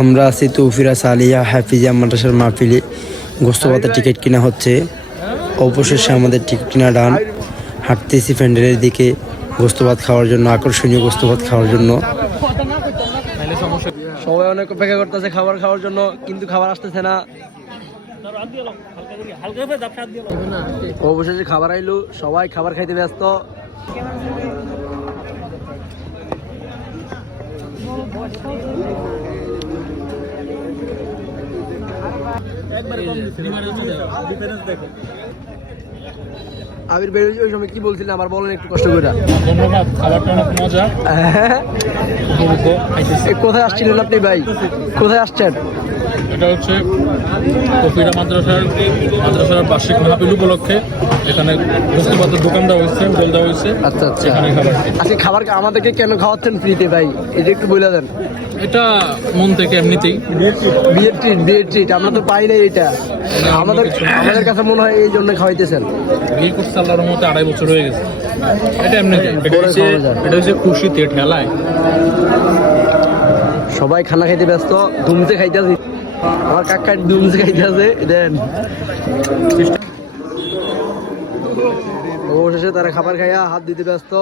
আমরা আছি তৌফিরা সালিয়া হাফিজিয়া মাদ্রাসার মাহফিলে। গোস্তবাতের টিকিট কিনা হচ্ছে, অবশেষে আমাদের টিকিট কিনা ডান। হাঁটতেছি প্যান্ডেলের দিকে গোস্তভাত খাওয়ার জন্য, আকর্ষণীয় গোস্তভাত খাওয়ার জন্য। সবাই অনেক অপেক্ষা করতেছে খাবার খাওয়ার জন্য, কিন্তু খাবার আসতেছে না। অবশেষে খাবার আইলো, সবাই খাবার খাইতে ব্যস্ত। আবির ভাই ওই সময় কি বলছিলেন আমার বলেন একটু কষ্ট করে। ধন্যবাদ, খাবারটা অনেক মজা। কোথায় আসছিলেন আপনি ভাই, কোথায় আসছেন? এটা হচ্ছে তৌফিরা মাদ্রাসার বার্ষিক মাহফিল উপলক্ষে এখানে গোস্তবাতের দোকান দেওয়া হয়েছে, হোটেল দেওয়া হয়েছে। আচ্ছা আচ্ছা, এখানে খাবার আজকে খাবার আমাদেরকে কেন খাওয়াচ্ছেন ফ্রিতে ভাই, এটা একটু বলে দেন। এটা মন থেকে এমনিতেই বিয়ের ট্রিট আমরা তো পাই নাই এটা, আমাদের কাছে মনে হয় এই জন্য খাওয়াইতেছেন। বিয়ে করছে আল্লাহর মতে 2.5 বছর হয়ে গেছে। এটা এমনিতেই, এটা হচ্ছে খুশিতে ঠেলায়। সবাই খানা খাইতে ব্যস্ত, ধুমসে খাইতেছে, আমার কাকা ধুমসে খাইতেছে দেন। অবশেষে তারা খাবার খাইয়া হাত দিতে ব্যস্ত।